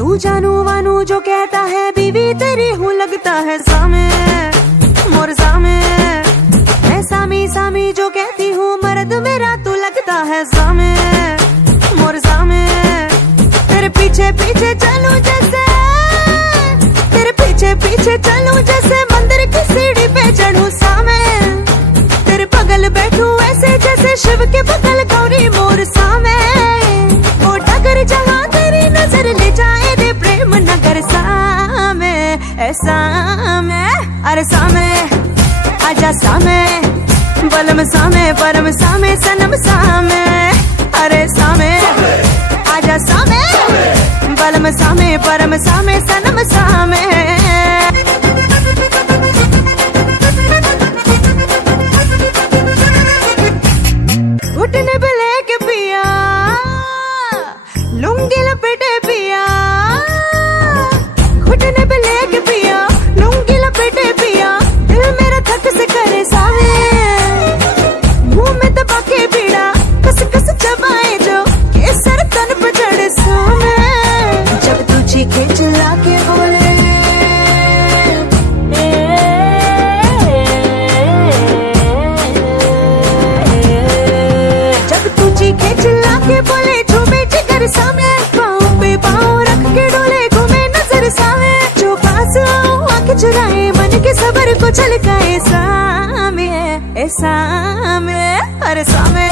तू जानू वानू जो कहता है बीवी तेरी हूँ लगता है सामे मोर सामे। मैं सामी सामी जो कहती हूँ मर्द मेरा तू लगता है सामे मोर सामे। तेरे पीछे पीछे चलूं जैसे, तेरे पीछे पीछे चलूं जैसे मंदिर की सीढ़ी पे चढ़ूं सामे। तेरे बगल बैठूं ऐसे जैसे शिव के बगल गौरी मोर सामे। ओ डगर जहाँ तेरी नजर ले जाए दे प्रेम नगर सामे ऐसा में। अरे सामे आजा सामे बलम सामे परम सामे सनम सामे। अरे सामे आजा सामे बलम सामे परम सामे सनम सामे। घुटने पे लेके पिया लुंगी लपेटे पिया, घुटने पे लेके पिया लुंगी लपेटे पिया। दिल मेरा थक से करे सावे, मुंह में दबा के बीड़ा कस कस चबाए जो केसर तन पे चढ़े सामे। जब तू चीखे चिल्ला के बोले चिल्ला के बोले झूमे जिगर सामे। पाँव पे पाँव रख के डोले घूमे नजर सामे। जो पास आओ आँख चुराए मन के सबर को छलकाए सामे ए सामे। अरे सामे